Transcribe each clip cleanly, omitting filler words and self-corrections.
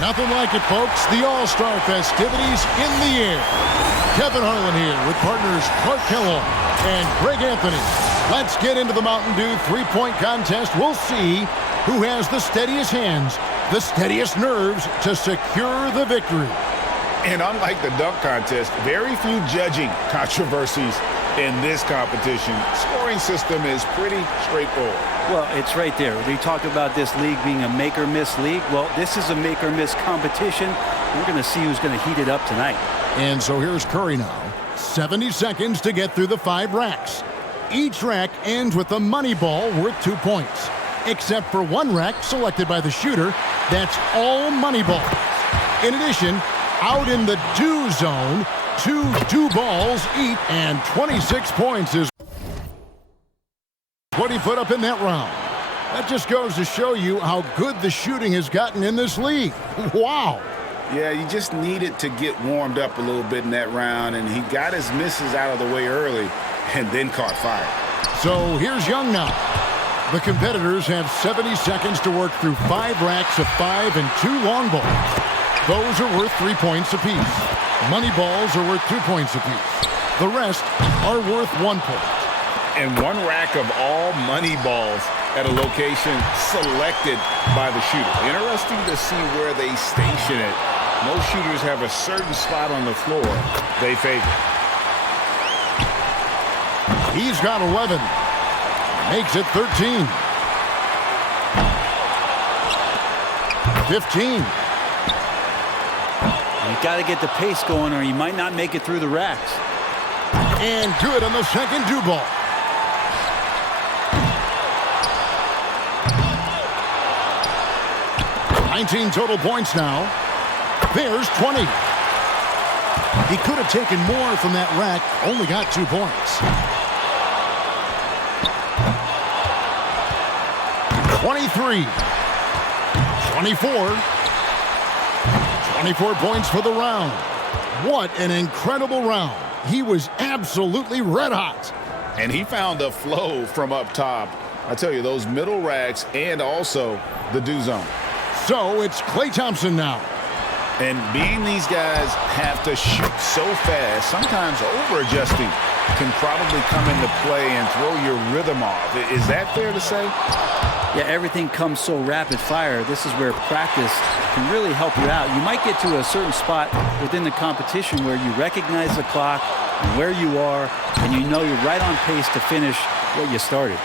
Nothing like it, folks. The All-Star festivities in the air. Kevin Harlan here with partners Clark Kellogg and Greg Anthony. Let's get into the Mountain Dew three-point contest. We'll see who has the steadiest hands, the steadiest nerves to secure the victory. And unlike the dunk contest, very few judging controversies in this competition. Scoring system is pretty straightforward. Well, it's right there. We talk about this league being a make-or-miss league. Well, this is a make-or-miss competition. We're going to see who's going to heat it up tonight. And so here's Curry now. 70 seconds to get through the 5 racks. Each rack ends with a money ball worth 2 points. Except for one rack selected by the shooter, that's all money balls. In addition, out in the Dew zone, 2 Dew balls each, and 26 points is what he put up in that round. That just goes to show you how good the shooting has gotten in this league. Wow. Yeah, you just needed to get warmed up a little bit in that round, and he got his misses out of the way early and then caught fire. So here's Young now. The competitors have 70 seconds to work through 5 racks of 5 and 2 long balls. Those are worth 3 points apiece. Money balls are worth 2 points apiece. The rest are worth 1 point. And 1 rack of all money balls at a location selected by the shooter. Interesting to see where they station it. Most shooters have a certain spot on the floor they favor. He's got 11. Makes it 13. 15. You got to get the pace going or you might not make it through the racks. And good on the second Dew ball. $19 total points now. There's 20. He could have taken more from that rack, only got 2 points. 23. 24. 24 points for the round. What an incredible round. He was absolutely red hot. And he found a flow from up top. I tell you, those middle racks and also the Dew zone. So it's Klay Thompson now. And being these guys have to shoot so fast, sometimes over-adjusting can probably come into play and throw your rhythm off. Is that fair to say? Yeah, everything comes so rapid fire. This is where practice can really help you out. You might get to a certain spot within the competition where you recognize the clock and where you are, and you know you're right on pace to finish what you started.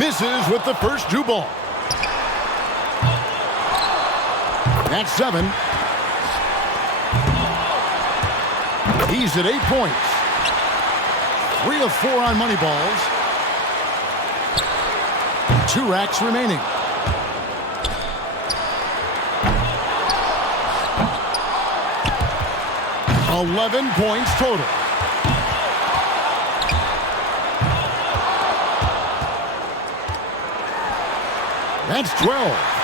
Misses with the first Dew ball. That's 7. He's at 8 points. 3 of 4 on money balls. 2 racks remaining. $11 points total. That's 12.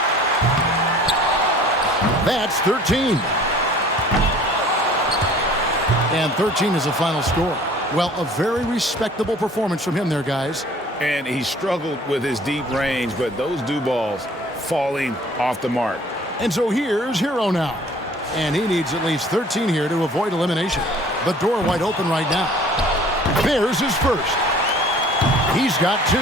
That's 13. And 13 is the final score. Well, a very respectable performance from him there, guys. And he struggled with his deep range, but those Dew balls falling off the mark. And so here's Hero now. And he needs at least 13 here to avoid elimination. The door wide open right now. There's his first. He's got 2.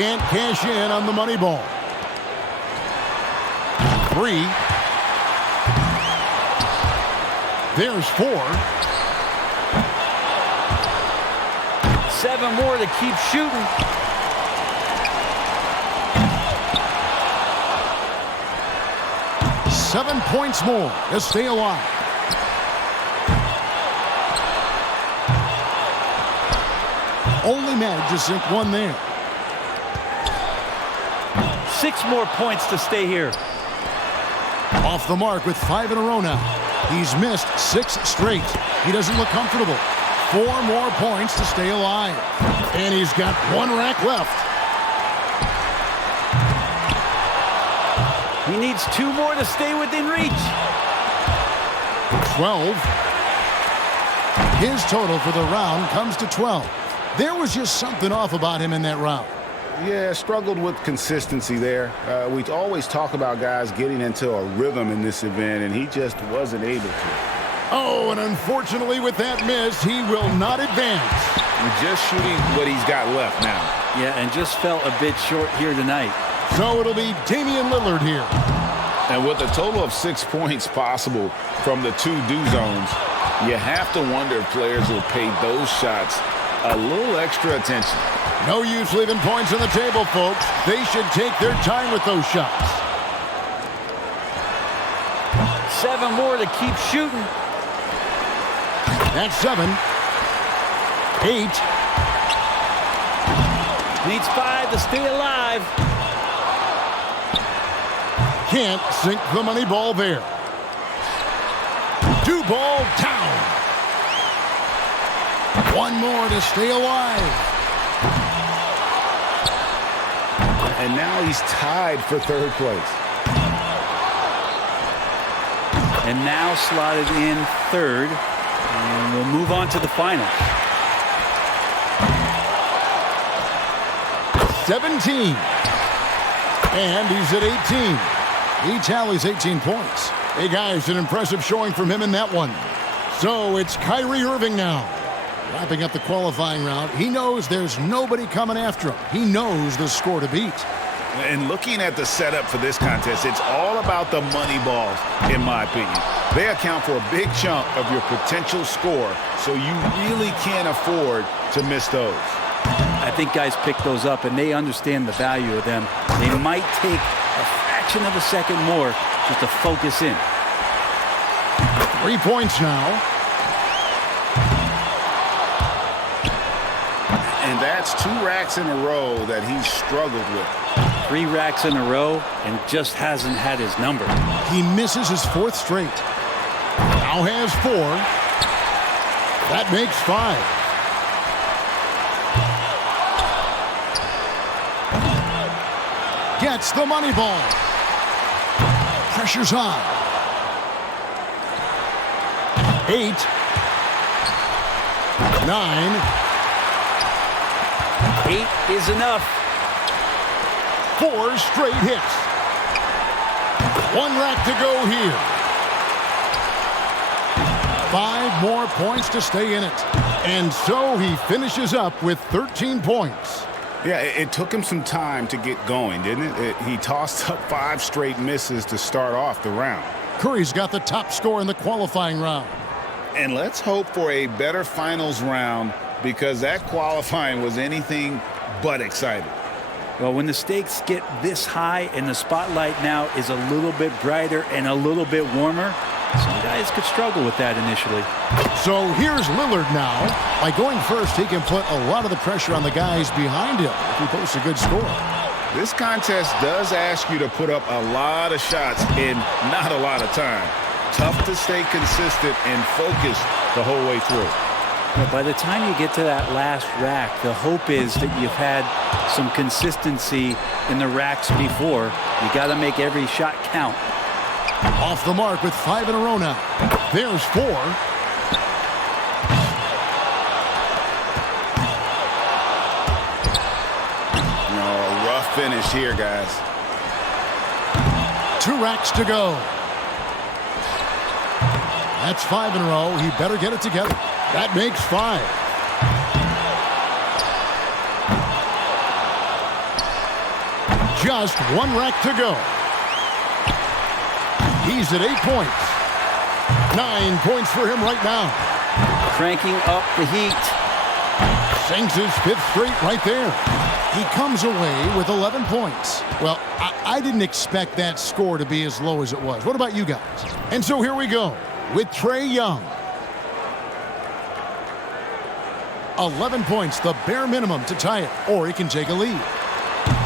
Can't cash in on the money ball. 3. There's 4. 7 more to keep shooting. $7 points more to stay alive. Only managed to sink 1 there. 6 more points to stay here. Off the mark with 5 in a row now. He's missed 6 straight. He doesn't look comfortable. 4 more points to stay alive. And he's got 1 rack left. He needs 2 more to stay within reach. 12. His total for the round comes to 12. There was just something off about him in that round. Yeah, struggled with consistency there. We always talk about guys getting into a rhythm in this event, and he just wasn't able to. Oh, and unfortunately with that miss, he will not advance. Just shooting what he's got left now. Yeah, and just fell a bit short here tonight. So it'll be Damian Lillard here. And with a total of 6 points possible from the two do zones, you have to wonder if players will pay those shots a little extra attention. No use leaving points on the table, folks. They should take their time with those shots. 7 more to keep shooting. That's 7. 8. Needs 5 to stay alive. Can't sink the money ball there. 2 ball down. 1 more to stay alive. And now he's tied for 3rd place. And now slotted in 3rd. And we'll move on to the final. 17. And he's at 18. He tallies 18 points. Hey, guys, an impressive showing from him in that one. So it's Kyrie Irving now. Wrapping up the qualifying round, he knows there's nobody coming after him. He knows the score to beat. And looking at the setup for this contest, it's all about the money balls, in my opinion. They account for a big chunk of your potential score, so you really can't afford to miss those. I think guys pick those up, and they understand the value of them. They might take a fraction of a second more just to focus in. 3 points now. And that's 2 racks in a row that he's struggled with. 3 racks in a row and just hasn't had his number. He misses his 4th straight. Now has 4. That makes 5. Gets the money ball. Pressure's on. 8. 9. 8 is enough. 4 straight hits. 1 rack to go here. 5 more points to stay in it. And so he finishes up with 13 points. Yeah, it took him some time to get going, didn't it? He tossed up 5 straight misses to start off the round. Curry's got the top score in the qualifying round. And let's hope for a better finals round, because that qualifying was anything but exciting. Well, when the stakes get this high and the spotlight now is a little bit brighter and a little bit warmer, some guys could struggle with that initially. So here's Lillard now. By going first, he can put a lot of the pressure on the guys behind him if he posts a good score. This contest does ask you to put up a lot of shots in not a lot of time. Tough to stay consistent and focused the whole way through. But by the time you get to that last rack, the hope is that you've had some consistency in the racks before. You got to make every shot count. Off the mark with 5 in a row now. There's 4. A rough finish here, guys. 2 racks to go. That's 5 in a row. He better get it together. That makes 5. Just 1 rack to go. He's at 8 points. 9 points for him right now. Cranking up the heat. Sinks his 5th straight right there. He comes away with 11 points. Well, I didn't expect that score to be as low as it was. What about you guys? And so here we go with Trae Young. 11 points, the bare minimum to tie it, or he can take a lead.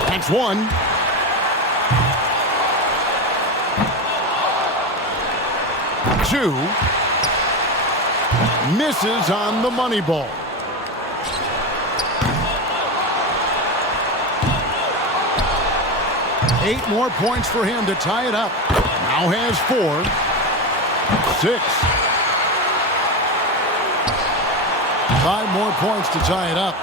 That's 1. Two. Misses on the money ball. Eight more points for him to tie it up. Now has 4. 6. 5 more points to tie it up.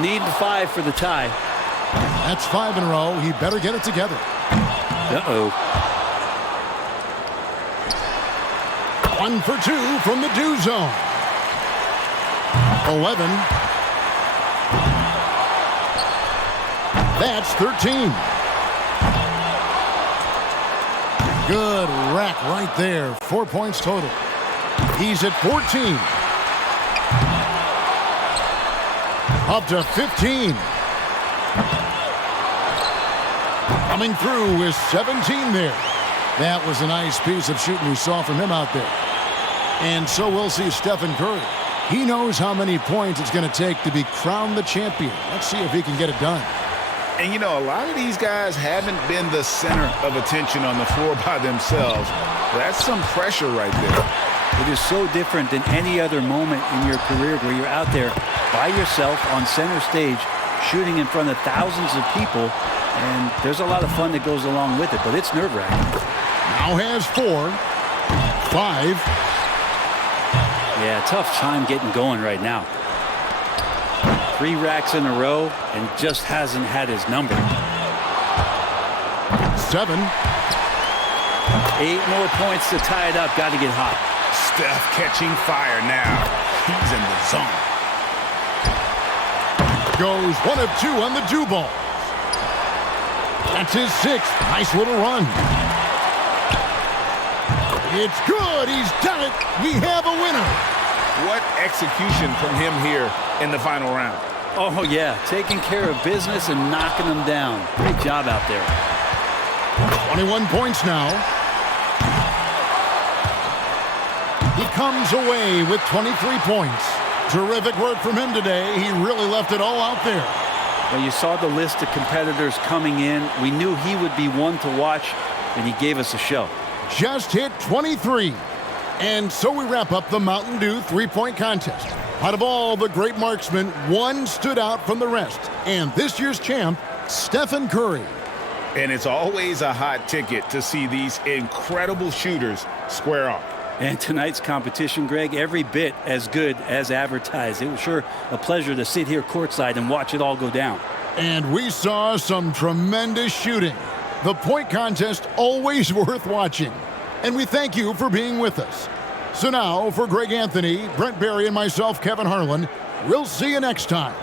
Needing 5 for the tie. That's 5 in a row. He better get it together. Uh-oh. 1 for 2 from the do zone. 11. That's 13. Good rack right there. 4 points total. He's at 14. Up to 15. Coming through with 17 there. That was a nice piece of shooting we saw from him out there. And so we'll see Stephen Curry. He knows how many points it's going to take to be crowned the champion. Let's see if he can get it done. And, you know, a lot of these guys haven't been the center of attention on the floor by themselves. That's some pressure right there. It is so different than any other moment in your career where you're out there by yourself on center stage shooting in front of thousands of people. And there's a lot of fun that goes along with it, but it's nerve-wracking. Now has 4, 5. Yeah, tough time getting going right now. 3 racks in a row and just hasn't had his number. 7. 8 more points to tie it up. Got to get hot. Steph catching fire now. He's in the zone. Goes 1 of 2 on the do ball. That's his 6th. Nice little run. It's good. He's done it. We have a winner. What execution from him here in the final round. Oh, yeah. Taking care of business and knocking them down. Great job out there. 21 points now. He comes away with 23 points. Terrific work from him today. He really left it all out there. Well, you saw the list of competitors coming in. We knew he would be one to watch, and he gave us a show. Just hit 23. And so we wrap up the Mountain Dew three-point contest. Out of all the great marksmen, one stood out from the rest. And this year's champ, Stephen Curry. And it's always a hot ticket to see these incredible shooters square off. And tonight's competition, Greg, every bit as good as advertised. It was sure a pleasure to sit here courtside and watch it all go down. And we saw some tremendous shooting. The point contest always worth watching. And we thank you for being with us. So now, for Greg Anthony, Brent Barry, and myself, Kevin Harlan, we'll see you next time